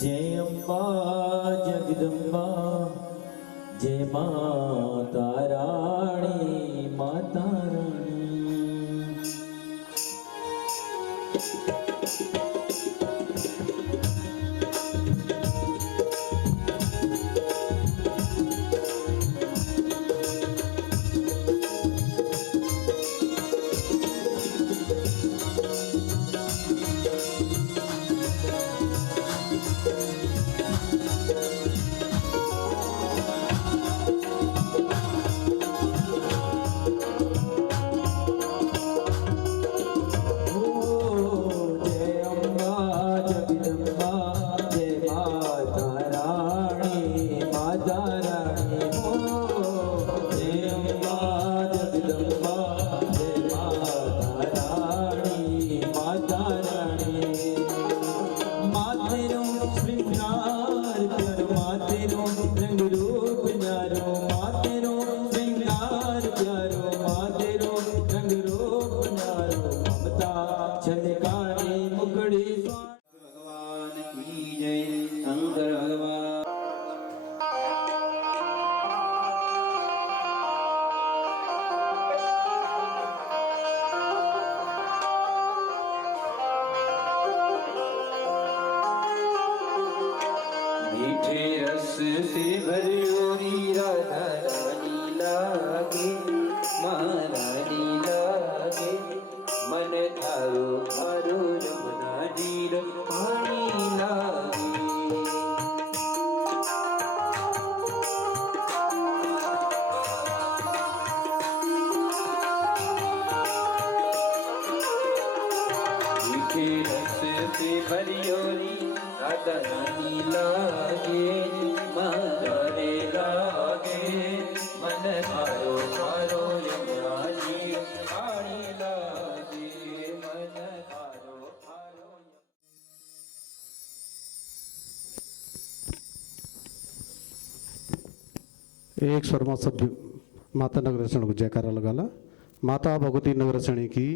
जय अम्बा जगदम्बा जय माता रानी माता रानी। मीठे रस से भरियोरी राधा रानी लागे, महारानी लागे। मन थारो थारो रमना जीर पानी लागे। मीठे रस से भरियोरी राधा रानी लागे, मधुरे लागे। मन थारो थारो यमुना जी पानी लागे, मन थारो थारो। एक स्वर सब माता नगरसण को जयकारा लगाला। माता भगवती नगरसणी की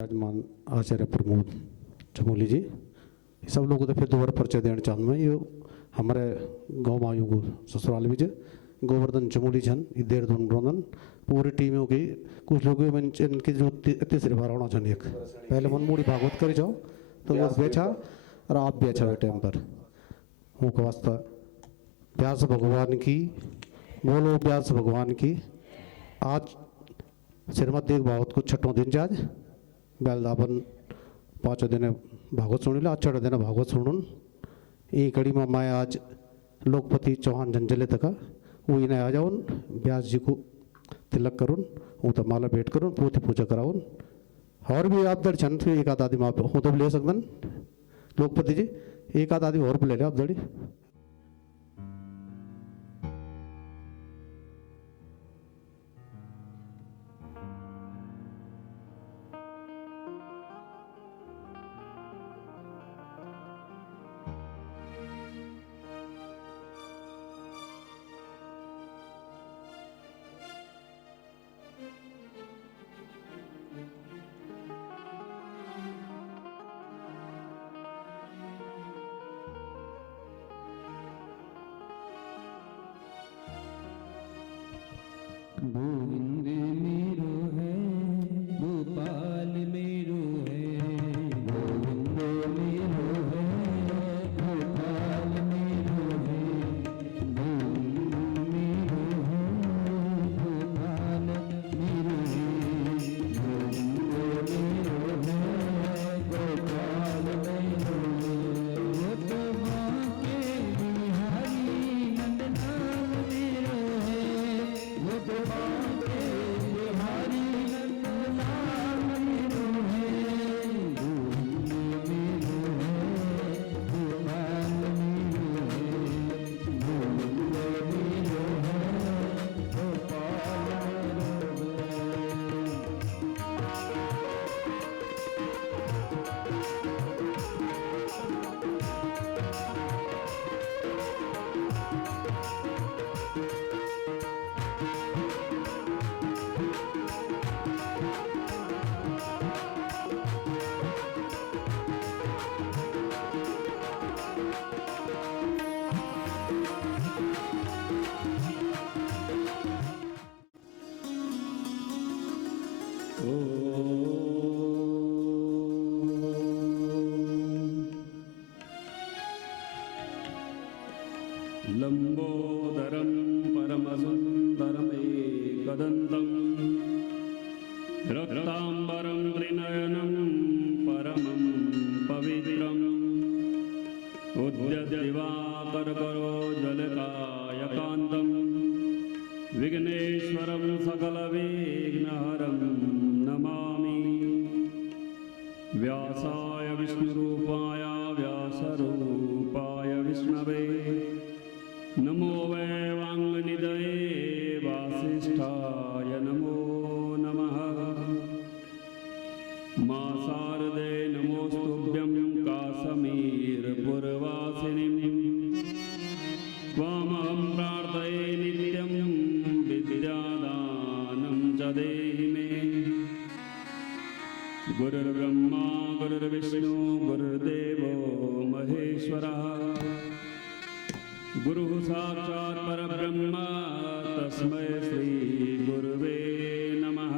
विराजमान आचार्य प्रमोद चमोली जी। सब लोगों को फिर दोबारा परिचय देना चाहूँ मैं। ये हमारे गाँव मायू को ससुराल भी गोवर्धन चमोली छन देर दोन रोंदन पूरी टीमों की कुछ लोग इनके जो तीसरी बार होना चाहिए। पहले मन मूड़ी भागवत कर जाओ तो वो बेचा और आप भी अच्छा टाइम पर हूँ का वास्ता व्यास भगवान की बोलो। व्यास भगवान की आज श्रीमद देव भागवत को छठों दिन जाज बैलदावन 5 दिन भागवत सुनीला। 6 दिन भागवत सुनुन ये कड़ी में मैं आज लोकपति चौहान जंजले तक वो इन्हें आ जाऊन व्यास जी को तिलक करूँ वो तो माला भेंट करूँ पोथी पूजा कराऊन। और भी आप दड़ छन फिर एक आध आदमी आप हो तो ले सकते लोकपति जी एक आध आदमी और भी ले ले आप दड़ी। लंबोदरं परमसुन्दरमेकदन्तं रक्ताम्बरं त्रिनयनं परमं पवित्रम् उद्यद्दिवाकरकरोज्ज्वलकायकान्तं विघ्नेश्वरं सकलविघ्नहरं नमामि। व्यासाय विष्णुरूपाय व्यासरूपाय विष्णवे नमो वै वाङ्निधये वासिष्ठाय नमो नमः। मा शारदे नमोस्तुभ्यं काश्मीरपुरवासिनीं त्वामहं प्रार्थये नित्यं विद्यादानं च देहि मे। गुरुर्ब्रह्मा गुरुर्विष्णु गुरुर्देवो महेश्वरः गुरुः साक्षात् परब्रह्म तस्मै श्री गुरुवे नमः।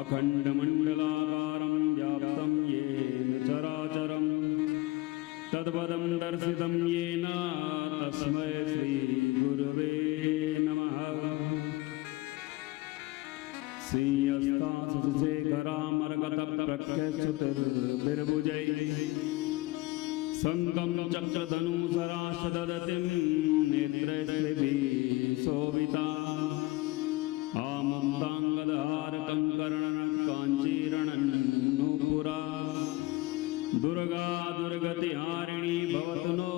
अखण्डमण्डलाकारं व्याप्तं येन चराचरं तत्पदं दर्शितं येन तस्मै श्री गुरुवे नमः। श्रीयस्ताशेखरामरगतप्रख्यच्युतिर्बिर्भुजैः शङ्खं चक्रधनुसराशददतिं नेत्रैस्त्रिभिः शोभिता आमन्ताङ्गदहारकङ्करणकाञ्चीरणन्नूपुरा दुर्गा दुर्गतिहारिणी भवतु नो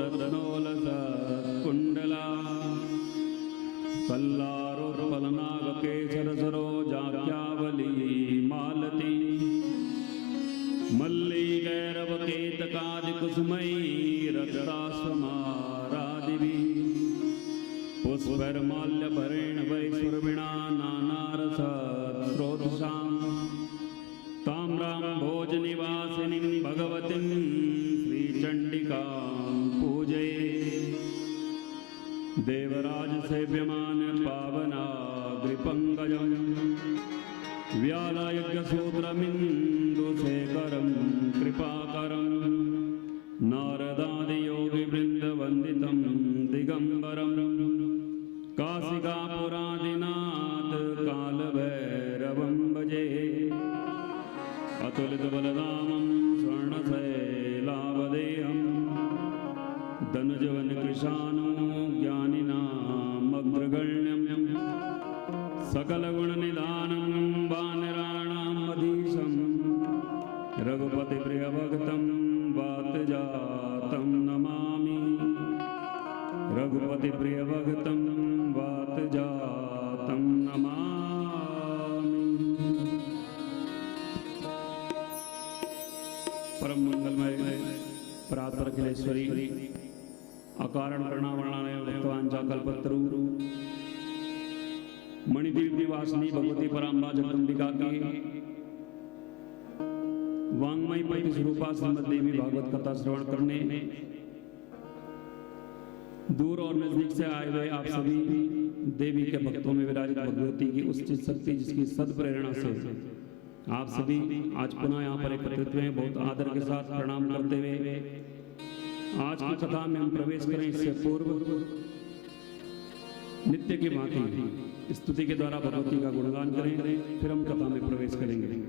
रत्नोलसत्कुण्डला कल्लारोत्पलनागकेसरसरोजाख्यावली मालती मल्लिकैरवकेतकादिकुसुमैरक्तास्वमारादिभिः पुष्पैर्माल्यभरेण वैश्वर्विणा नानारसस्रोतसां ताम्रां भोजनिवासिनीं भगवतीं श्रीचण्डिकां पूजये। देवराजसेव्यमान पावनाग्रिपङ्कजं व्यालयज्ञसूत्रमिन्दुशेखरं कृपाकरं नारदादियोगिवृन्दवन्दितं दिगम्बरं काशिकापुरादिनाथ कालभैरवं भजे। अतुलितबलधामं स्वर्णशैलावदेहं धनुजवनकृशानो ज्ञानिनामग्रगण्यं सकलगुणनिधानं वानराणामधीशं रघुपतिप्रियभक्तं वातजातं नमामि। रघुपतिप्रियभक्तं वातजातं नमामि। परम मंगलमय परात्परखिलेश्वरी अकारण कर्णावर्णालय भक्तवांचा कल्पत्रु मणिद्वीप निवासिनी भगवती पराम्बा जगदम्बिका के वांग्मयी पति स्वरूपा श्रीमद देवी भागवत कथा श्रवण करने दूर और नजदीक से आए हुए आप सभी देवी के भक्तों में विराजित भगवती की उस चित शक्ति जिसकी सद्प्रेरणा से आप सभी आज पुनः यहाँ पर एकत्रित हुए बहुत आदर के साथ प्रणाम करते हुए आज की कथा में हम प्रवेश करें। इससे पूर्व नित्य की भांति स्तुति के द्वारा भगवती का गुणगान करें, फिर हम कथा में प्रवेश करेंगे। नभी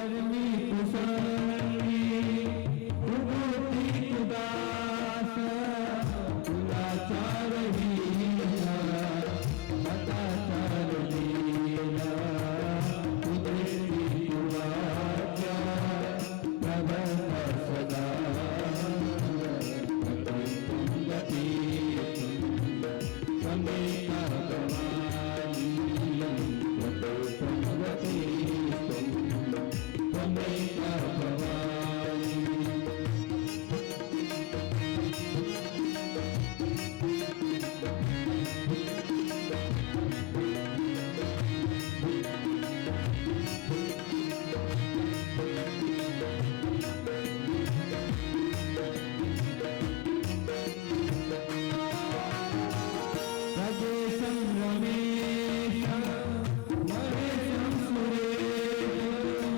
करनी कुशली उगोती उदास कुलाचार हीना मताचार लीला कुदरती वाचा प्रभव सदा गति समेता भवानी गति समेता भवानी राजेशं रमेशं महेशं सुरेशं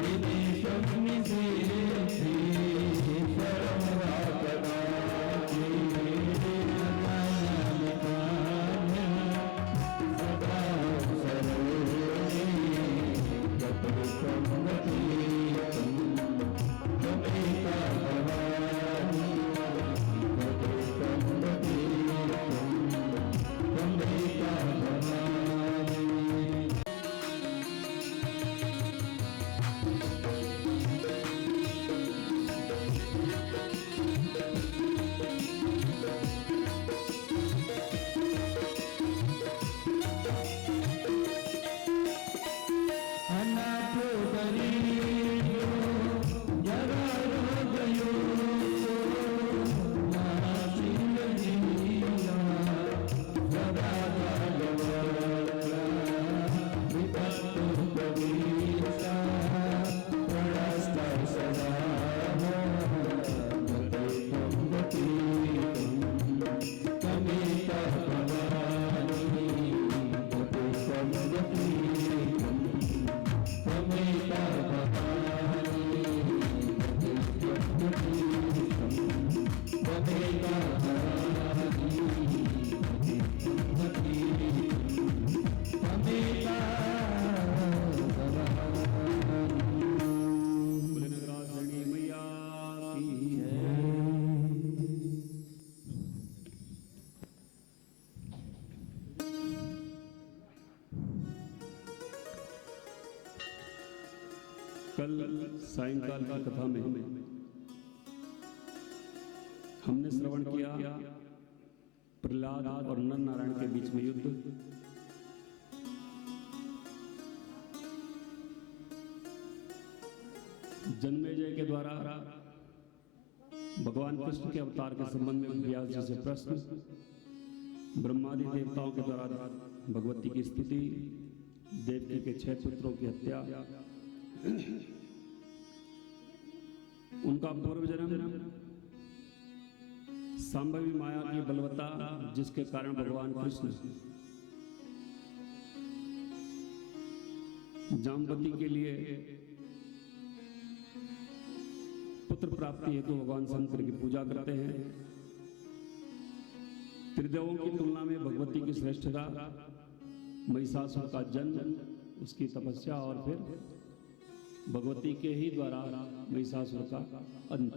दिनेशं निधेशे परमरापदाचे नतान्यमितान्य सदा सरोणे गतोषं गतीतं समेता भवानी गतोषं गतीतं समेता भवानी अनाथो गरीबो जरारो गयो नासिल जीला सदा जागवत्रा विपत्तु प्रवीसा प्रणास्ता सदा गतितं गतितं समेता भवानी गतितं गतितं समेता भवानी गतितं गतितं समेता भवानी गतितं गतितं समेता भवानी। बोले नगराधरणी मैया की जय। कल सायंकाल की कथा में हमने श्रवण किया प्रहलाद और नर नारायण के बीच में युद्ध। जन्मेजय के द्वारा भगवान कृष्ण के अवतार के संबंध में व्यास जी से प्रश्न, ब्रह्मादि देवताओं के द्वारा भगवती की स्तुति, देवकी के 6 पुत्रों की हत्या, उनका पूर्व जन्म, संभवी माया की बलवत्ता जिसके कारण भगवान कृष्ण जामवती के लिए पुत्र प्राप्ति हेतु भगवान शंकर की पूजा करते हैं। त्रिदेवों की तुलना में भगवती की श्रेष्ठता, महिषासुर का जन्म, उसकी तपस्या और फिर भगवती के ही द्वारा महिषासुर का अंत।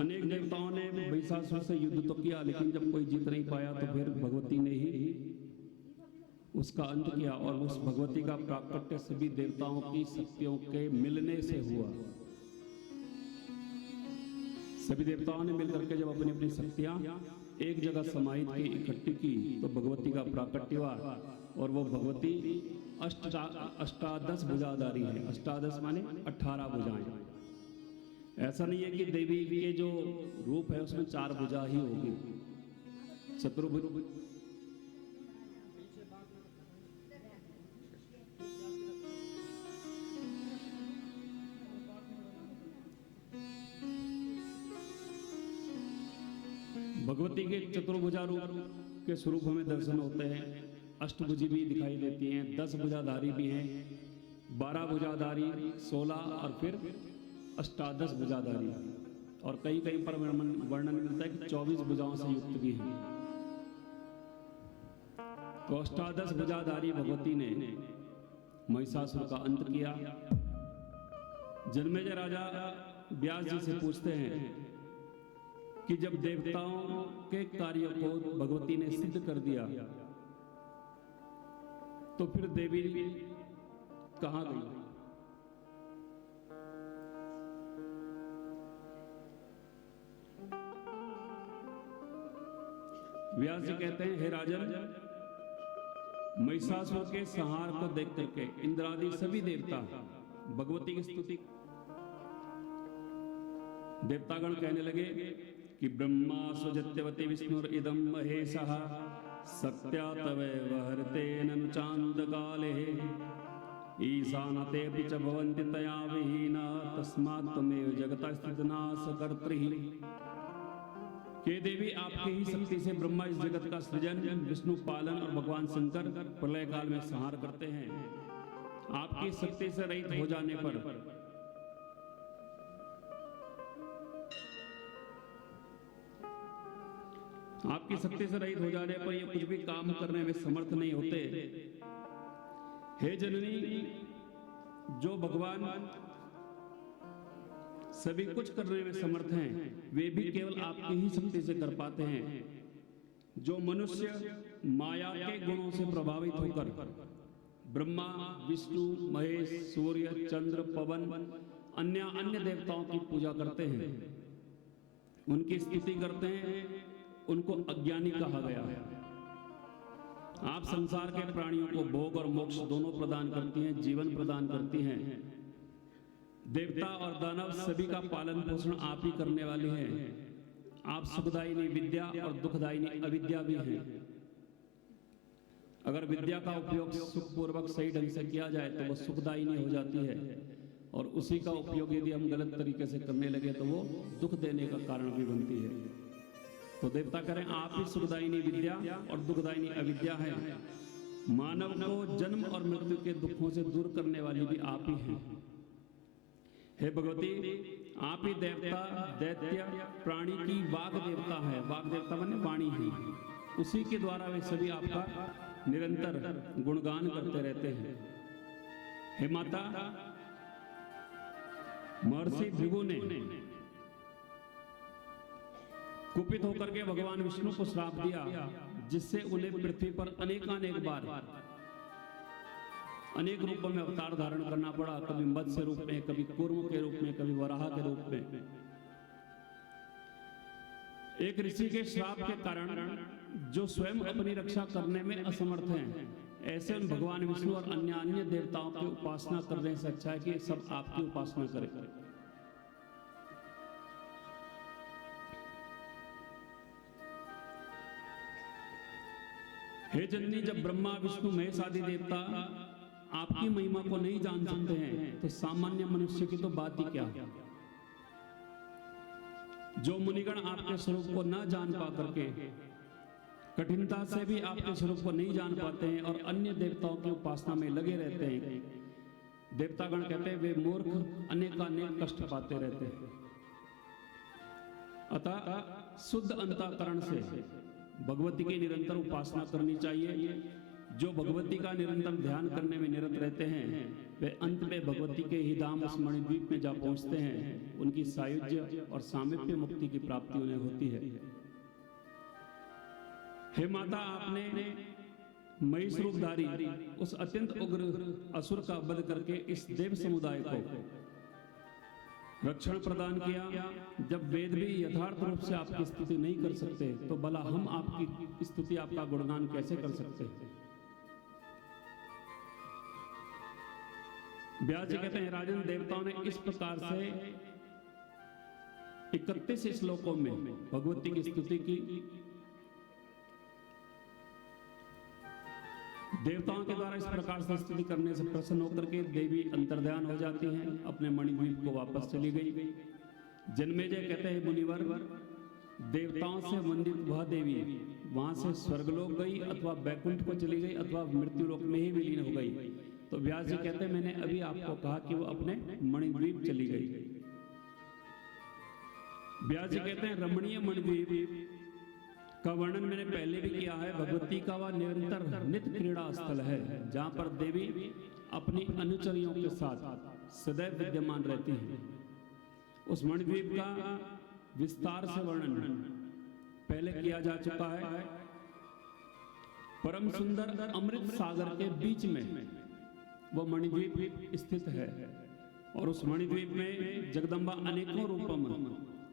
अनेक देवताओं ने महिषासुर से युद्ध तो किया, लेकिन जब कोई जीत नहीं पाया तो फिर भगवती ने ही उसका अंत किया। और उस भगवती का प्राकट्य सभी देवताओं की शक्तियों के मिलने से हुआ। सभी देवताओं ने मिलकर के जब अपनी अपनी शक्तियां एक जगह समाहित की, इकट्ठी की, तो भगवती का प्राकट्य हुआ। और वो भगवती अष्टादश भुजाधारी है। अष्टादश माने 18 भुजाएं। ऐसा नहीं है कि देवी के जो रूप है उसमें 4 भुजा ही होगी। चतुर्भुज भगवती के चतुर्भुजा रूप के स्वरूप हमें दर्शन होते हैं। अष्टभुजी भी दिखाई देती हैं, 10 भुजाधारी भी हैं, 12 भुजाधारी, 16 और फिर अष्टादश भुजाधारी। और कहीं कहीं पर वर्णन मिलता है कि 24 भुजाओं से युक्त भी हैं। कोष्ठादश भुजाधारी भगवती ने महिषासुर का अंत किया। जन्मेजय राजा व्यास जी से पूछते हैं कि जब देवताओं के कार्य को भगवती ने सिद्ध कर दिया तो फिर देवी कहां गई? व्यास जी कहते हैं, हे राजन, महिषासुर के संहार को देख करके इंद्रादि सभी देवता भगवती की स्तुति, देवतागण कहने लगे कि ब्रह्मा सुजत्यवती विष्णुर इदम महेशः सत्या तवैव हरतेन चांद काले ईशानते च भवन्ति तया विहीना तस्मात् त्वमेव जगतः स्थितनाशकर्त्री। के देवी, आपकी ही शक्ति से ब्रह्मा इस जगत का सृजन, विष्णु पालन और भगवान शंकर प्रलय काल में संहार करते हैं। आपकी शक्ति से रहित हो जाने पर ये कुछ भी काम करने में समर्थ नहीं होते। हे जननी, जो भगवान सभी कुछ करने में समर्थ हैं, वे भी केवल आपकी ही शक्ति से कर पाते हैं। जो मनुष्य माया के गुणों से प्रभावित होकर ब्रह्मा, विष्णु, महेश, सूर्य, चंद्र, पवन, अन्य देवताओं की पूजा करते हैं, उनकी स्तुति करते हैं, उनको अज्ञानी कहा गया है। आप संसार के प्राणियों को भोग और मोक्ष दोनों प्रदान करती हैं, जीवन प्रदान करती हैं। देवता और दानव सभी का पालन पोषण आप ही करने वाले हैं। आप सुखदायिनी विद्या और दुखदायिनी अविद्या भी हैं। अगर विद्या का उपयोग सुखपूर्वक सही ढंग से किया जाए तो वो सुखदायिनी हो जाती है, और उसी का उपयोग यदि हम गलत तरीके से करने लगे तो वो दुख देने का कारण भी बनती है। तो देवता करें, आप ही सुखदायिनी विद्या और दुखदायिनी अविद्या है। मानव को जन्म और मृत्यु के दुखों से दूर करने वाली भी आप ही हैं। हे भगवती, आप ही देवता, दैत्य, प्राणी की वाग देवता है। वाग देवता माने वाणी है। उसी के द्वारा वे सभी आपका निरंतर गुणगान करते रहते हैं। हे माता, महर्षि भृगु ने कुपित होकर के भगवान विष्णु को श्राप दिया, जिससे उन्हें पृथ्वी पर अनेकानेक बार अनेक रूपों में अवतार धारण करना पड़ा। कभी मत्स्य रूप में, कभी कूर्म के रूप में, कभी वराह के रूप में। एक ऋषि के श्राप के कारण जो स्वयं अपनी रक्षा करने में असमर्थ हैं, ऐसे उन भगवान विष्णु और अन्य देवताओं की उपासना करने से अच्छा है कि सब आपकी उपासना करें। हे जननी, जब ब्रह्मा, विष्णु, महेश आदि देवता आपकी महिमा को नहीं जान सकते हैं तो सामान्य मनुष्य की तो बात ही क्या। जो मुनिगण आपके स्वरूप को न जान पा करके कठिनता से भी आपके स्वरूप को नहीं जान पाते हैं और अन्य देवताओं की उपासना में लगे रहते हैं, देवतागण कहते हैं वे मूर्ख अनेकानेक कष्ट पाते रहते हैं। अतः शुद्ध अंतःकरण से भगवती की निरंतर उपासना करनी चाहिए। जो भगवती का निरंतर ध्यान करने में निरत रहते हैं, वे अंत में भगवती के ही धाम उस मणिद्वीप में जा पहुंचते हैं। उनकी सायुज्य और सामीप्य मुक्ति की प्राप्ति उन्हें होती है। हे माता, आपने महिष रूपधारी उस अत्यंत उग्र असुर का वध करके इस देव समुदाय को रक्षण प्रदान किया। जब वेद भी यथार्थ रूप से आपकी स्तुति नहीं कर सकते तो भला हम आपकी स्तुति, आपका गुणगान कैसे कर सकते हैं। व्यास जी कहते हैं, राजन, देवताओं ने इस प्रकार से 31 श्लोकों में भगवती की स्तुति की। देवताओं के द्वारा इस प्रकार से स्तुति करने से प्रसन्न होकर के देवी अंतर्ध्यान हो जाती हैं, अपने मणिद्वीप को वापस चली गई। जन्मेजय कहते हैं, मुनिवर, देवताओं से वंदित वह देवी वहां से स्वर्गलोक गई अथवा बैकुंठ को चली गई अथवा मृत्युलोक में ही विलीन हो गई। तो व्यास जी कहते हैं, मैंने अभी आपको कहा कि वो अपने मणिद्वीप चली गई। व्यास जी कहते हैं, रमणीय मणिद्वीप का वर्णन मैंने पहले भी किया है। भगवती का वह निरंतर नित्य क्रीड़ा स्थल है जहाँ पर देवी अपनी अनुचरियों के साथ सदैव विद्यमान रहती हैं। उस मणिद्वीप का विस्तार से वर्णन पहले किया जा चुका है। परम सुंदर अमृत सागर के बीच में वह मणिद्वीप स्थित है और उस मणिद्वीप में जगदम्बा अनेकों रूपों में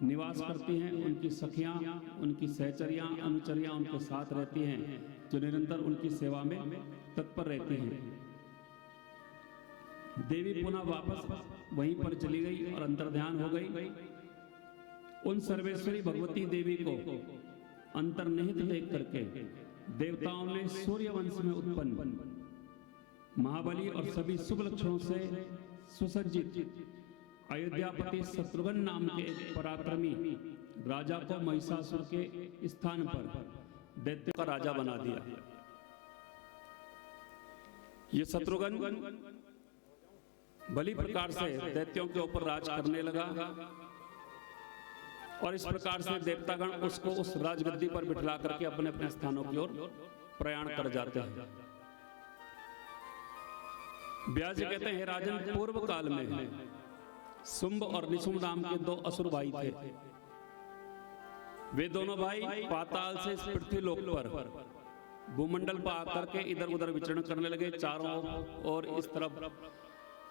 निवास करती हैं। उनकी सखियां, उनकी सहचरियां, अनुचरियां उनके साथ रहती हैं, जो निरंतर उनकी सेवा में तत्पर रहती हैं। देवी पुनः वापस वहीं पर चली गई और अंतर्ध्यान हो गई। उन सर्वेश्वरी भगवती देवी को अंतर्निहित देख करके देवताओं ने सूर्य वंश में उत्पन्न महाबली और सभी शुभ लक्षणों से सुसज्जित अयोध्यापति शत्रुघ्न नाम के एक पराक्रमी राजा को महिषासुर के स्थान पर दैत्य का राजा बना दिया। ये शत्रुघ्न भली प्रकार से दैत्यों के ऊपर राज करने लगा और इस प्रकार से देवतागण उसको उस राजगद्दी पर बिठला करके अपने अपने स्थानों की ओर प्रयाण कर जाते हैं। व्यास जी कहते हैं, राजन, पूर्व काल में शुंभ और निशुंभ नाम के दो असुर भाई थे। वे दोनों भाई पाताल से इस पृथ्वी लोक पर भूमंडल पर आकर के इधर उधर विचरण करने लगे। चारों ओर इस तरफ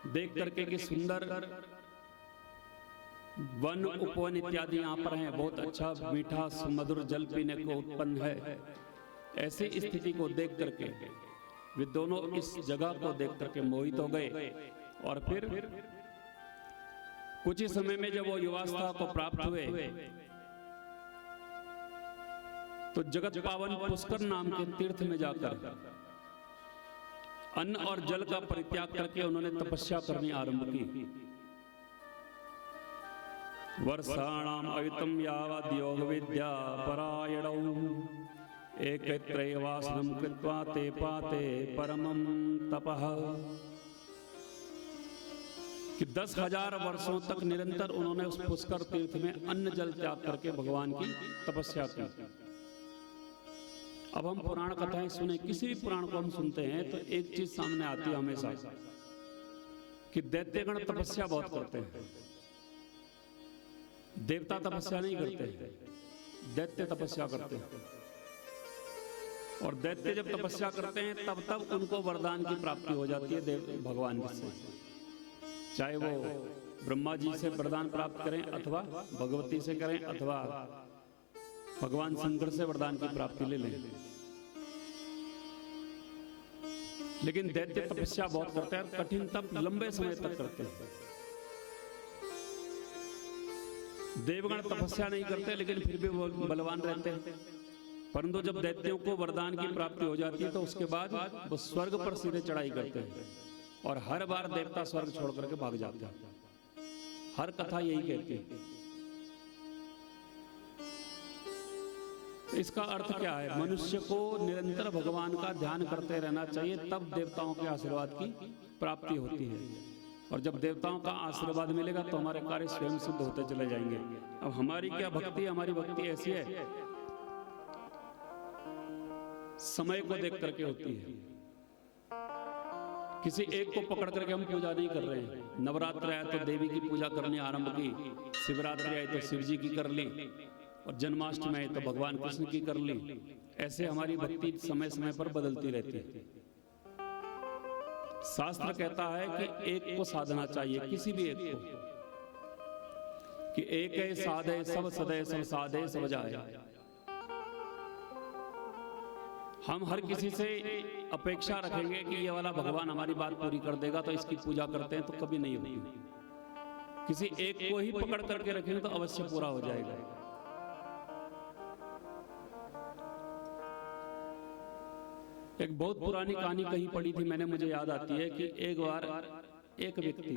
देख करके कि सुंदर वन उपवन इत्यादि यहाँ पर हैं, बहुत अच्छा मीठा सुमधुर जल पीने को उत्पन्न है। ऐसी स्थिति को देख करके वे दोनों इस जगह को देख करके मोहित हो गए और फिर कुछ ही समय में जब वो युवावस्था को प्राप्त हुए तो जगत पावन पुष्कर नाम के तीर्थ में जाकर अन्न और जल का परित्याग करके उन्होंने तपस्या करनी आरंभ की। वर्षाणाम अवितम यावद् योग विद्या परायणौ एकत्रैवासनं कृत्वा ते पाते परमं तपः। कि 10,000 वर्षों तक निरंतर उन्होंने उस पुष्कर तीर्थ में अन्न जल त्याग करके भगवान की तपस्या की। अब हम पुराण कथाएं सुने, किसी भी पुराण को हम सुनते हैं तो एक चीज सामने आती है हमेशा कि दैत्यगण तपस्या बहुत करते हैं, देवता तपस्या नहीं करते, दैत्य तपस्या करते हैं। और दैत्य जब तपस्या करते हैं तब उनको वरदान की प्राप्ति हो जाती है देव भगवान से, चाहे वो ब्रह्मा जी से वरदान प्राप्त करें अथवा भगवती से करें अथवा भगवान शंकर से वरदान की प्राप्ति ले लें। लेकिन दैत्य तपस्या बहुत करते हैं, कठिन तप लंबे समय तक करते हैं। देवगण तपस्या नहीं करते लेकिन फिर भी वो बलवान रहते हैं। परंतु जब दैत्यों को वरदान की प्राप्ति हो जाती है तो उसके बाद वो स्वर्ग पर सीधे चढ़ाई करते हैं और हर बार देवता स्वर्ग छोड़ करके भाग जाते हैं। हर कथा यही कहती है। इसका अर्थ क्या है? मनुष्य को निरंतर भगवान का ध्यान करते रहना चाहिए, तब देवताओं के आशीर्वाद की प्राप्ति होती है। और जब देवताओं का आशीर्वाद मिलेगा तो हमारे कार्य स्वयं सिद्ध होते चले जाएंगे। अब हमारी क्या भक्ति, हमारी भक्ति ऐसी है समय को देख करके होती है। किसी एक को पकड़ करके हम पूजा नहीं कर रहे हैं। नवरात्र आया तो देवी की पूजा करनी आरंभ की, शिवरात्रि आई तो शिव जी की कर ली, और जन्माष्टमी आई तो भगवान कृष्ण की कर ली। ऐसे हमारी भक्ति समय समय पर बदलती रहती है। शास्त्र कहता है कि एक को साधना चाहिए, किसी भी एक को, कि एक है साधे सब सदे सब साधे सब जाए। हम हर किसी से अपेक्षा रखेंगे कि ये वाला भगवान हमारी बात पूरी कर देगा तो इसकी पूजा करते हैं, तो कभी नहीं होगी। किसी एक को ही पकड़ करके रखेंगे तो अवश्य पूरा हो जाएगा। एक बहुत पुरानी कहानी कहीं पढ़ी थी मैंने, मुझे याद आती है कि एक बार एक व्यक्ति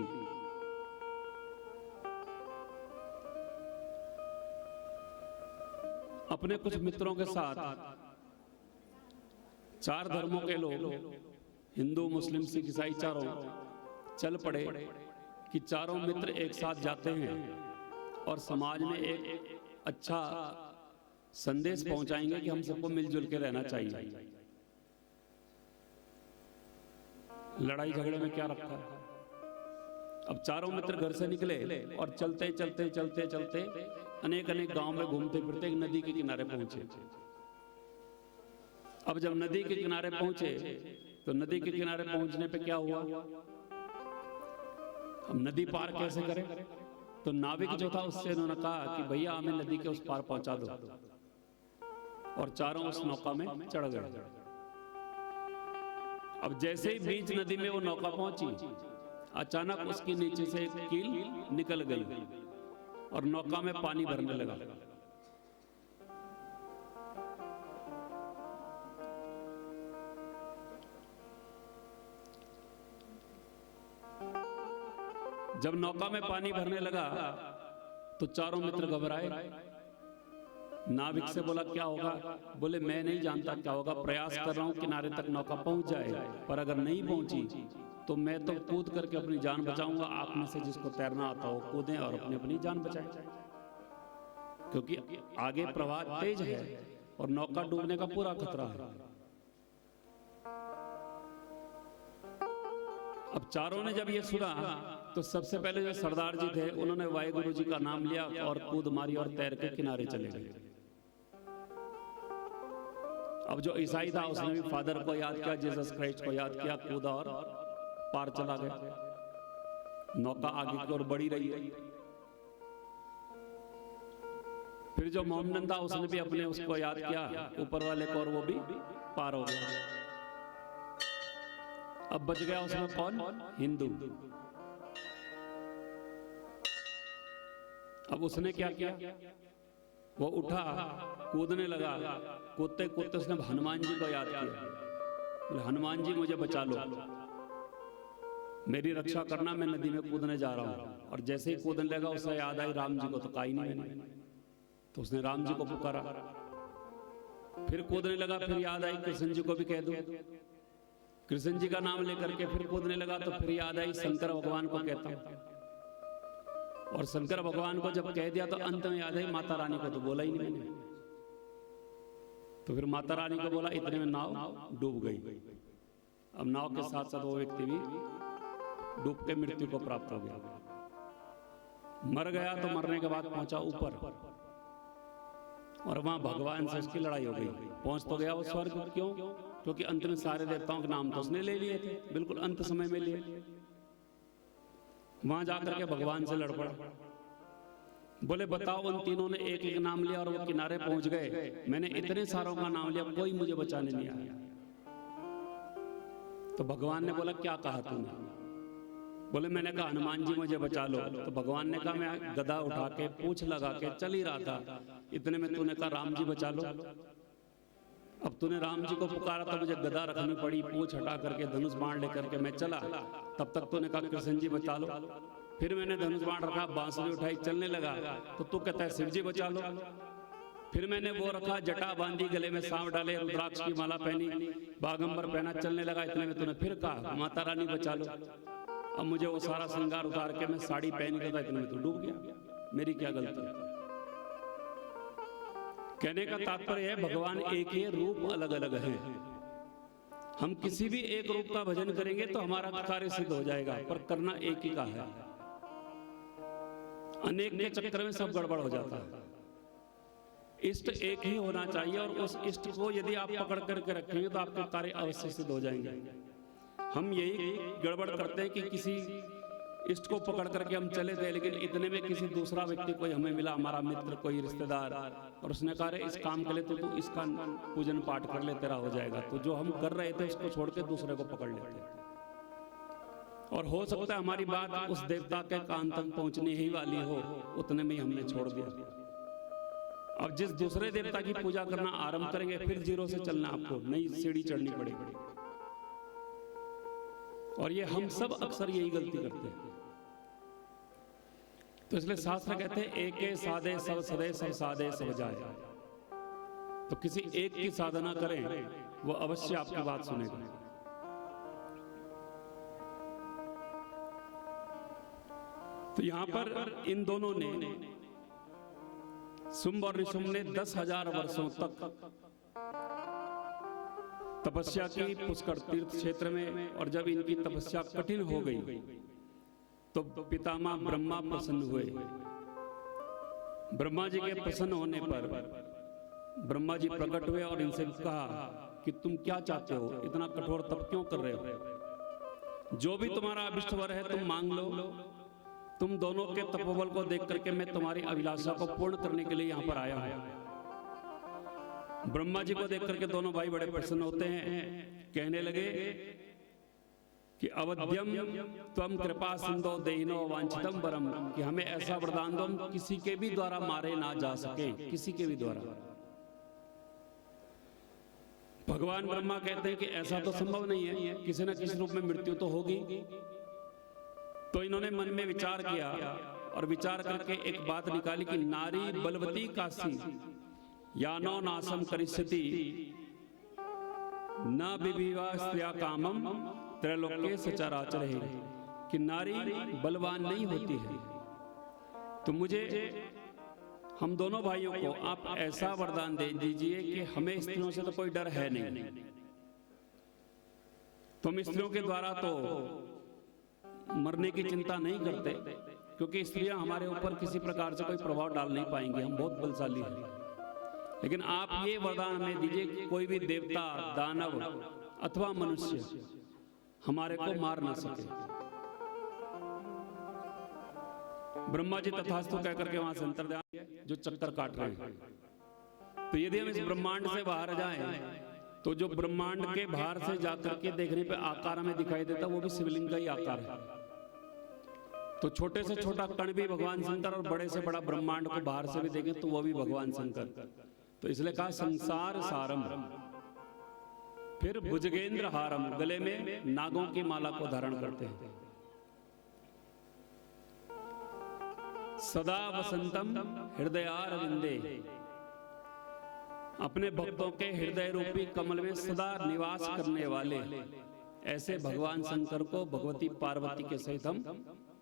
अपने कुछ मित्रों के साथ, 4 धर्मों के लोग, हिंदू मुस्लिम सिख ईसाई चारों, चल पड़े कि चारों मित्र एक साथ जाते हैं और समाज में एक अच्छा संदेश पहुंचाएंगे कि हम सबको मिलजुल के रहना चाहिए। लड़ाई झगड़े में क्या रखा है? अब चारों मित्र घर से निकले और चलते चलते चलते चलते अनेक अनेक गांव में घूमते फिरते एक नदी के किनारे पहुंचे। अब जब नदी के किनारे पहुंचे तो नदी के किनारे पहुंचने पे क्या हुआ? हम नदी पार कैसे करें? तो नाविक जो था उससे उन्होंने कहा कि भैया हमें नदी के उस पार पहुंचा दो, और चारों उस नौका में चढ़ गए। अब जैसे ही बीच नदी में वो नौका पहुंची, अचानक उसके नीचे से एक कील निकल गई और नौका में पानी भरने लगा। जब नौका में पानी भरने लगा तो चारों मित्र घबराए। नाविक से बोला क्या होगा? बोले मैं नहीं जानता क्या होगा, प्रयास कर रहा हूं किनारे तक नौका पहुंच जाए, पर अगर नहीं पहुंची तो मैं तो कूद करके अपनी जान बचाऊंगा। आप में से जिसको तैरना आता हो कूदें और अपनी अपनी जान बचाएं, क्योंकि आगे प्रवाह तेज है और नौका डूबने का पूरा खतरा है। अब चारों ने जब ये सुना तो सबसे पहले जो सरदार जी थे उन्होंने वाहिगुरु जी का नाम लिया और कूद मारी और तैर के किनारे चले गए। अब जो ईसाई था उसने भी फादर को याद किया, जीसस क्राइस्ट को याद किया, कूदा और पार चला गया। नौका आगे की ओर बढ़ी रही है। फिर जो मोहम्मदन था उसने भी अपने उसको याद किया ऊपर वाले को, और वो भी पार हो गया। अब बच गया उसमें कौन? हिंदू। अब उसने क्या किया? वो उठा, कूदने लगा। कूदते कूदते उसने हनुमान जी को याद किया। बोले हनुमान जी मुझे बचा लो, मेरी रक्षा करना, मैं नदी में कूदने जा रहा हूं। और जैसे ही कूदने लगा उसे याद आई राम जी को, तो कहा ही नहीं मैंने। तो उसने राम जी को पुकारा। फिर कूदने लगा, फिर याद आई कृष्ण जी को भी कह दो। कृष्ण जी का नाम लेकर के फिर कूदने लगा तो फिर याद आई शंकर भगवान को कहता हूं। और शंकर भगवान को जब कह दिया तो अंत में याद आई माता रानी को, तो बोला ही नहीं मैंने। तो फिर माता रानी को बोला, इतने में नाव डूब गई। अब नाव के साथ साथ वो व्यक्ति भी डूब के मृत्यु को प्राप्त हो गया। मर गया तो मरने के बाद पहुंचा ऊपर, और वहां भगवान से उसकी लड़ाई हो गई। पहुंच तो गया वो स्वर्ग, क्यों? क्योंकि अंत में सारे देवताओं के नाम तो उसने ले लिए थे, बिल्कुल अंत समय में लिए। वहां जाकर के भगवान से लड़ पड़ा। बोले बताओ, उन तीनों ने एक एक नाम लिया और वो किनारे पहुंच गए। मैंने इतने सारों का नाम लिया, कोई मुझे बचाने नहीं आया। तो भगवान ने बोला क्या कहा तूने? बोले मैंने कहा हनुमान जी मुझे बचा लो। तो भगवान ने कहा मैं गदा उठा के पूंछ लगा के चल ही रहा था, इतने में तूने कहा राम जी बचा लो। अब तूने राम जी को पुकारा तो मुझे गदा रखनी पड़ी, पूंछ हटा करके धनुष बाण लेकर के मैं चला। तब तक तूने कहा कृष्ण जी बचा लो। फिर मैंने धनुष बाण रखा, बांसुरी उठाई, चलने लगा तो तू कहता है शिव जी बचा लो। फिर मैंने वो रखा, जटा बांधी, गले में सांप डाले, रुद्राक्ष की माला पहनी, बागंबर पहना, चलने लगा। इतने में तूने फिर कहा माता रानी बचा लो। अब मुझे वो सारा श्रृंगार उतार के मैं साड़ी पहन के था, इतने में तू डूब गया। मेरी क्या गलती है? कहने का तात्पर्य है भगवान एक ही, रूप अलग अलग है। हम किसी भी एक रूप का भजन करेंगे तो हमारा कार्य सिद्ध हो जाएगा, पर करना एक ही का है। अनेक के चक्कर में सब गड़बड़ हो जाता है। इष्ट एक ही होना चाहिए, और उस इष्ट को यदि आप पकड़ करके रखेंगे तो आपके कार्य अवश्य सिद्ध हो जाएंगे। हम यही गड़बड़ करते हैं कि किसी इष्ट को पकड़ करके हम चले थे, लेकिन इतने में किसी दूसरा व्यक्ति कोई हमें मिला, हमारा मित्र, कोई रिश्तेदार, और उसने कहा इस काम के लिए तो तू इसका पूजन पाठ कर ले, तेरा हो जाएगा। तो जो हम कर रहे थे उसको छोड़ के दूसरे को पकड़ लेते, और हो सकता है हमारी बात उस देवता के कान तक पहुंचनी ही वाली हो, उतने में ही हमने छोड़ दिया। अब जिस दूसरे देवता की पूजा करना आरंभ करेंगे फिर जीरो से चलना, आपको नई सीढ़ी चढ़नी पड़ेगी। और ये हम सब अक्सर यही गलती करते हैं। तो इसलिए शास्त्र कहते हैं एके साधे सब सदे, सब साधे सब जाए। तो किसी एक की साधना करें, वो अवश्य आपकी बात सुनेगा। तो यहां पर इन दोनों ने शुंभ और निशुंभ ने 10,000 वर्षों तक तपस्या की पुष्कर तीर्थ क्षेत्र में, और जब इनकी तपस्या कठिन हो गई तो पितामह ब्रह्मा प्रसन्न हुए। ब्रह्मा जी के प्रसन्न होने पर ब्रह्मा जी प्रकट हुए और इनसे कहा कि तुम क्या चाहते हो, इतना कठोर तप क्यों कर रहे हो? जो भी तुम्हारा अभिष्ट वर है तुम मांग लो। तुम दोनों के तपोबल को देख करके मैं तुम्हारी अभिलाषा को पूर्ण करने के लिए यहाँ पर आया हूँ। ब्रह्मा जी को देख करके दोनों भाई बड़े प्रसन्न होते हैं, कहने लगे कि अवध्यम त्वम कृपा सिंधो देहिनो वांछितम वरम, कि हमें ऐसा वरदान दो हम किसी के भी द्वारा मारे ना जा सके, किसी के भी द्वारा। भगवान ब्रह्मा कहते हैं कि ऐसा तो संभव नहीं है, किसी न किसी रूप में मृत्यु तो होगी। तो इन्होंने मन में विचार किया और विचार करके एक बात निकाली कि नारी बलवती काशी यानो नासम करिष्यति न विविवा स्त्रिया कामम त्रैलोक्ये सचराचर है, कि नारी बलवान नहीं होती है। तो मुझे हम दोनों भाइयों को आप ऐसा वरदान दे दीजिए कि हमें स्त्रियों से तो कोई डर है नहीं। तुम स्त्रियों के द्वारा तो मरने की चिंता नहीं करते, क्योंकि स्त्रियां हमारे ऊपर किसी प्रकार से कोई प्रभाव डाल नहीं पाएंगी, हम बहुत बलशाली हैं। लेकिन आप ये वरदान हमें दीजिए कि कोई भी देवता, दानव अथवा मनुष्य हमारे को मार ना सके। ब्रह्मा जी तथास्तु कह करके वहां से अंतर्ध्यान जो चक्कर काट रहे हैं। तो यदि हम इस ब्रह्मांड से बाहर जाएं तो जो ब्रह्मांड के बाहर से जाकर के देखने पे आकार हमें दिखाई देता वो भी शिवलिंग का ही आकार है। तो छोटे से छोटा कण भी भगवान शंकर और बड़े से बड़ा ब्रह्मांड को बाहर से भी देखें तो वो भी भगवान शंकर। तो इसलिए कहा संसार सारम, फिर भुजगेंद्र हारम, गले में नागों की माला को धारण करते हैं। सदा वसंतम हृदयारविंदे, अपने भक्तों के हृदय रूपी कमल में सदा निवास करने वाले ऐसे भगवान शंकर को भगवती पार्वती के सहित हम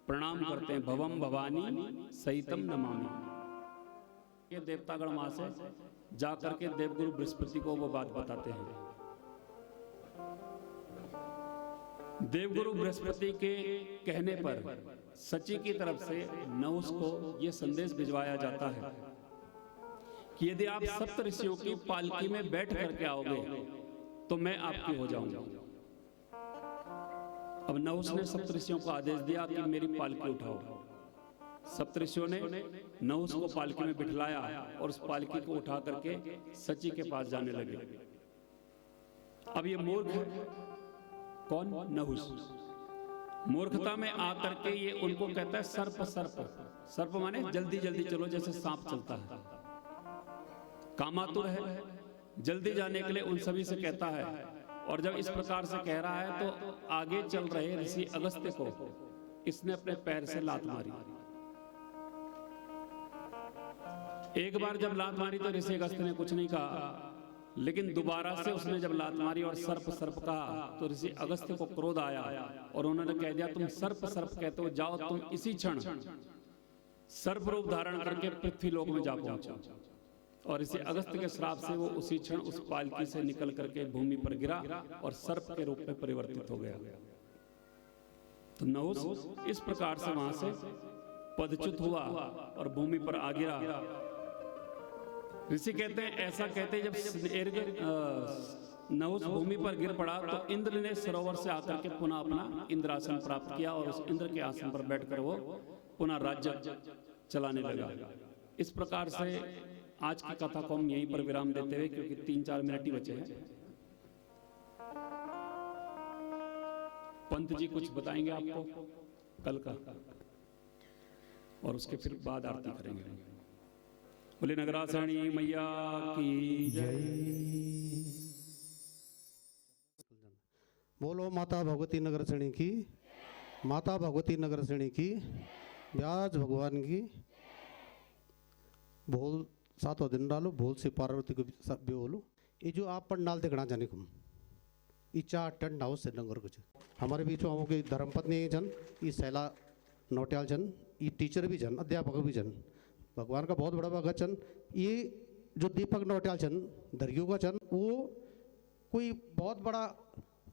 प्रणाम करते हैं। भवम भवानी सहितम नमामि। ये देवतागण वहां से जाकर के देवगुरु बृहस्पति को वो बात बताते हैं। देवगुरु बृहस्पति के कहने पर सची की तरफ से नहुस को यह संदेश भिजवाया जाता है कि यदि आप सप्त ऋषियों की पालकी में बैठ करके आओगे तो मैं आपकी हो जाऊंगा। अब नहुस ने सप्त ऋषियों को आदेश दिया कि मेरी पालकी उठाओ। सप्त ऋषियों ने नहुस को पालकी में बिठलाया और उस पालकी को उठा करके सची के पास जाने लगे। अब ये मूर्ख है, कौन? नहुस। मूर्खता में आकर के ये उनको कहता है सर्प सर्प। सर्प माने जल्दी जल्दी चलो, जैसे सांप चलता है। कामातुर है, जल्दी जाने के लिए उन सभी से कहता है। और जब इस प्रकार से कह रहा है तो आगे चल रहे ऋषि अगस्त्य को इसने अपने पैर से लात मारी। एक बार जब लात मारी तो ऋषि अगस्त्य ने कुछ नहीं कहा, लेकिन दोबारा से उसने जब लात मारी और सर्प सर्प कहा तो ऋषि अगस्त्य को क्रोध आया और उन्होंने कह दिया तुम सर्प सर्प कहते हो, जाओ तुम इसी क्षण सर्प रूप धारण करके पृथ्वी लोक में जा पहुंचो। और ऋषि अगस्त्य के श्राप से वो उसी क्षण उस पालकी से निकल करके भूमि पर गिरा और सर्प के रूप में परिवर्तित हो गया। तो नहुस इस प्रकार से वहां से पदच्युत हुआ और भूमि पर आ गिरा। ऋषि कहते हैं, ऐसा कहते जब नहुस भूमि पर गिर पड़ा तो इंद्र ने सरोवर से आकर के पुनः अपना इंद्रासन प्राप्त किया और उस इंद्र के आसन पर बैठकर वो पुनः राज्य चलाने लगा। इस प्रकार से आज की कथा को हम यहीं पर विराम देते हुए, क्योंकि 3-4 मिनट ही बचे हैं, पंत जी कुछ बताएंगे आपको कल का, और उसके फिर बाद आरती करेंगे। बोले नगरासनी मैया की जय। बोलो माता भगवती नगर श्रेणी की, माता भगवती नगर श्रेणी की, व्यास भगवान की। बोल 7वां दिन डालो, बोल से पार्वती को भी बोलो। ये जो आप पंडाल देखना जाने को इच्छा टेंट हाउस श्रीनगर कुछ हमारे बीच में होगी धर्मपत्नी जन, ये सैला नोटियाल जन, ये टीचर भी जन, अध्यापक भी जन, भगवान का बहुत बड़ा भगत जन। ये जो दीपक नौटियाल छन दरियो का छन वो कोई बहुत बड़ा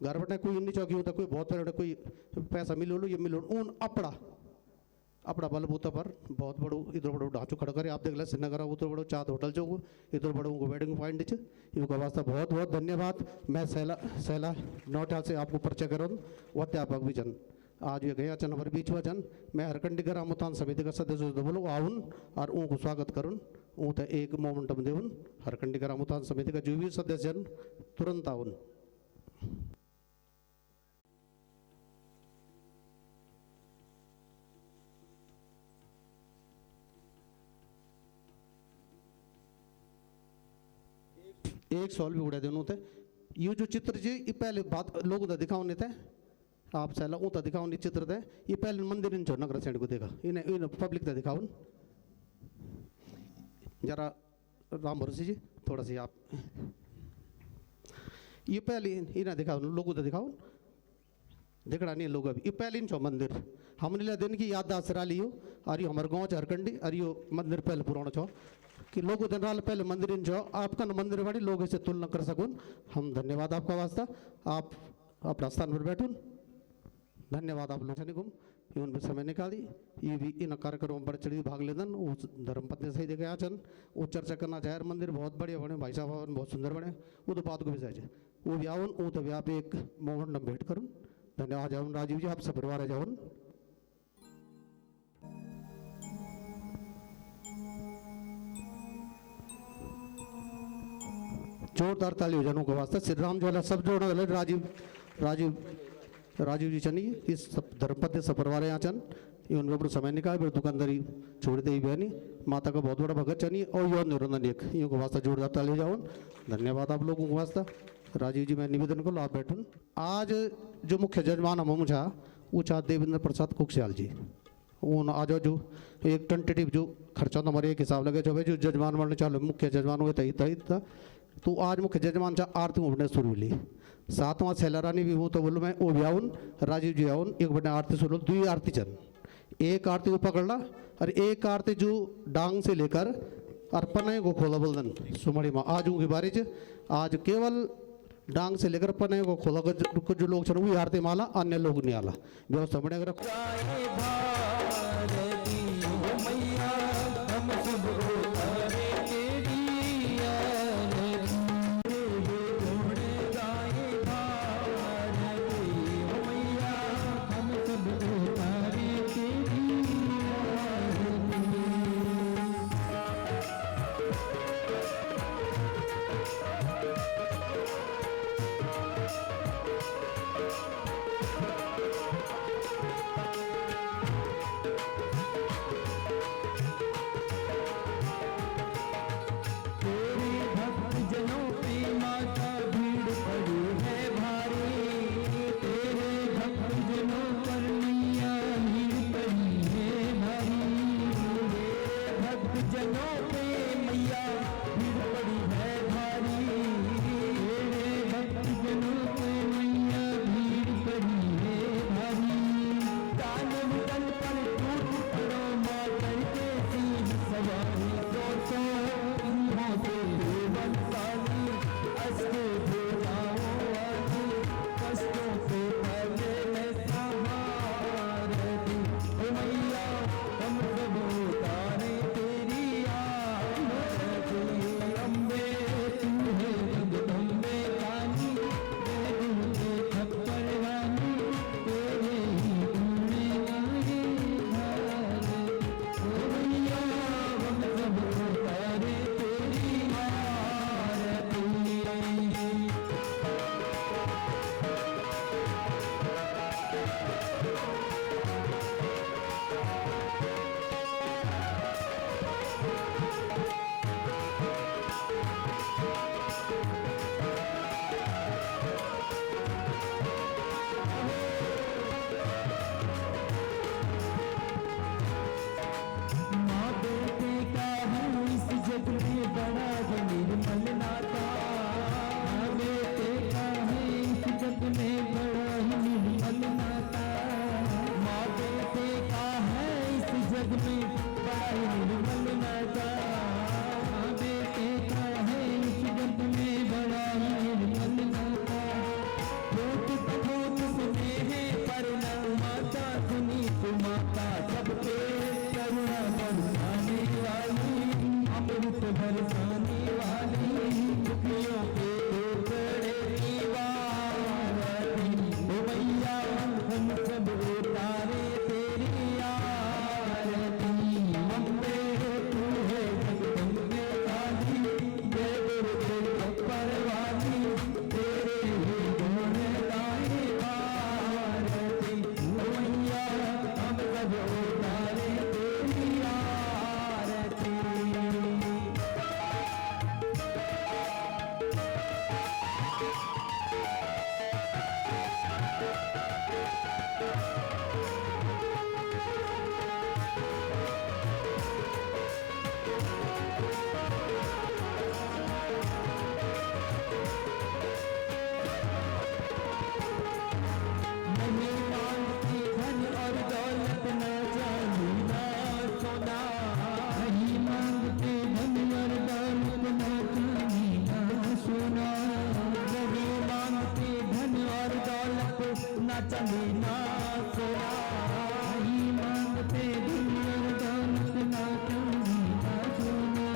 घर बटे कोई इन्नी चौकी होता कोई बहुत बड़ा कोई पैसा मिलो लो ये मिलो उन अपना बलबूता पर बहुत बड़ो इधर बड़ो ढांचो खड़ा करे आप देख ले श्रीनगर उधर बड़ो चाँद होटल जो इधर बड़ो उनको वेडिंग पॉइंट च इनका वास्ता बहुत बहुत धन्यवाद। मैं सैला नौटियाल से आपको परिचय करूँ अध्यापक भी जन आज ये गया चन हमारे बीच वचन मैं हरकंडी ग्राम उत्थान समिति का सदस्य बोलो आउन और उनको स्वागत करूँ ऊँ तो एक मोमेंटम देवन हरकंडी ग्राम उत्थान समिति का जो भी सदस्य जन तुरंत आउन। एक सॉल भी उड़ा देने थे ये जो चित्र जी ये पहले बात लोगों का दिखाओ नहीं थे आप सैला ऊँ दिखाओ नहीं चित्र थे ये पहले मंदिर इन जो नगर सेंड को देखा इन्हें पब्लिक का दिखाओ जरा राम भरोसे जी थोड़ा सी आप ये पहले इन्हें दिखाओ लोगों का दिखाओ देखना नहीं लोग अभी ये पहले इन मंदिर हमने लिया दिन की याद आसरा लियो और ये हमारे गाँव झारखंडी और ये मंदिर पहले पुराना छो कि लोग दिन रात पहले मंदिर इन जाओ आपका मंदिर बड़ी लोग इसे तुलना कर सकून हम धन्यवाद आपका वास्ता आप अपना स्थान पर बैठून धन्यवाद आप लोग निकुम इवन भी समय निकाली ये भी इन कार्यक्रमों पर चढ़ी भाग लेदन उस धर्मपत्नी सही देखे आचन वो चर्चा करना चाहे मंदिर बहुत बढ़िया बने भाई साहब बहुत सुंदर बने वो तो बात को भी सही वो भी आउन वो तो भी आप एक मोमेंट भेंट करूँ धन्यवाद जाऊन राजीव जी आप सब परिवार जाऊन। जोरदार ताली हो जाने को वास्ता श्री राम ज्वाला सब जोड़ने वाले राजीव जी चनी इस सब धर्मपत्नी सब परिवार यहाँ चन ये उनका अपना समय निकाल फिर दुकानदारी छोड़ दे बहनी माता का बहुत बड़ा भगत चनी और यो निरंजन एक यो को वास्ता जोरदार ताली जाऊन धन्यवाद आप लोगों को वास्ता। राजीव जी मैं निवेदन को आप बैठून आज जो मुख्य जजमान हम मुझा वो चाह देवेंद्र प्रसाद कुकसियाल जी वो आज जो एक टेंटेटिव जो खर्चा तो हमारे एक हिसाब लगे जो भाई जो जजमान बनने चालू मुख्य जजमान हुए तही था तो आज मुख्य जजमान चाह आरती उठने शुरू हुई सातवां सैलारानी भी वो तो बोलो मैं वो भी आउन राजीव जी आउन एक बने आरती शुरू दुई आरती चल एक आरती को पकड़ना और एक आरती जो डांग से लेकर अर्पण को खोला बोलदन सुमड़ी माँ आज उनकी बारी आज केवल डांग से लेकर पने को खोला कुछ जो लोग चल वही आरती माला अन्य लोग नहीं आला व्यवस्था बने अगर चांदी ना सोना ही मांगते दुनिया दौलत ना चांदी ना सोना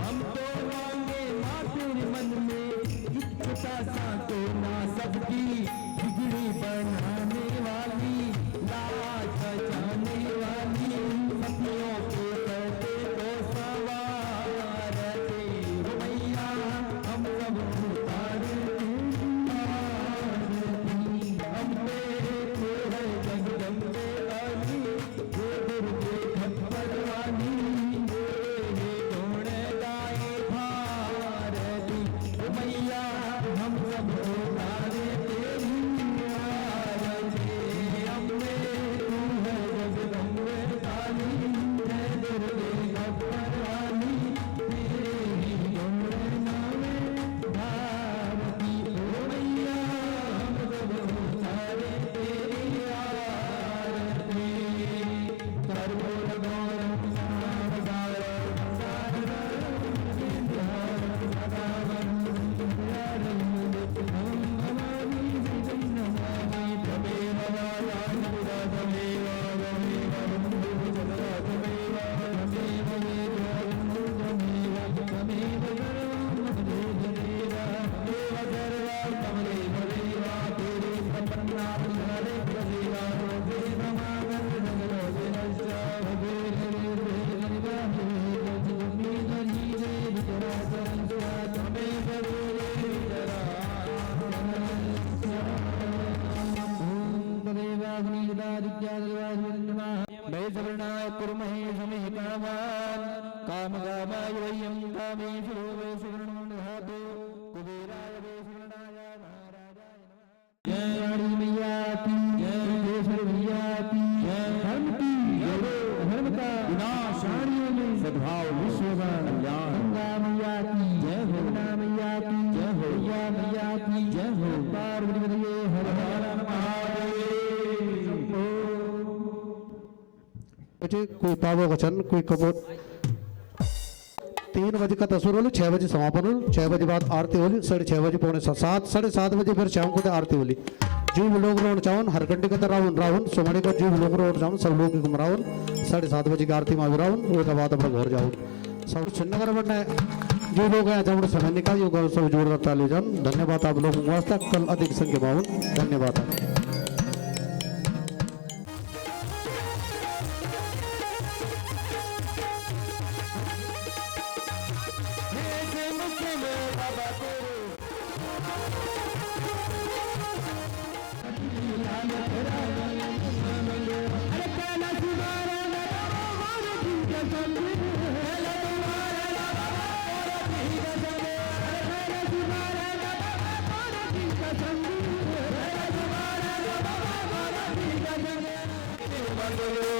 हम तो मांगे माँ तेरे मन में एक छोटा सा कोना सबकी बिगड़ी बनाने वाली लाज बचाने वाली सपनों के करते तो सवार थे मैया हम सब उतारे हम पे तो है जगदम्बे वाली ये दुर्गे खप्पर वाली ये कौन गाए भारती मैया हम सब उतारे तेरी आरती अम्बे तू है जगदम्बे काली है दुर्गे खप्पर वाली तेरे ही कौन नामे भारती मैया हम सब उतारे तेरी आरती कर्पूर गौरम सद्भाव विश्व कल्याण गंगा मैया की जय हो मैया की जय हो मैया की जय हो पार्वती हर हर महादेव कोई पावो वचन कोई कबूत 3 बजे का तस्वीर होली 6 बजे समापन होली 6 बजे बाद आरती होली 6:30 बजे पौने 7 7:30 बजे फिर शाम को आरती होली जीव लोग रोड चावन हरकंडी का रावण रावण सोमणी का जीव लोग रोड चावन सब लोग घूम रावण 7:30 बजे की आरती में रावण उसके बाद अपना घर जाओ सब छिन्नगर बनना जो लोग हैं जब समय निकाल यो सब जोड़ ताली जान धन्यवाद आप लोग वास्ता कल अधिक संख्या में धन्यवाद मंगलो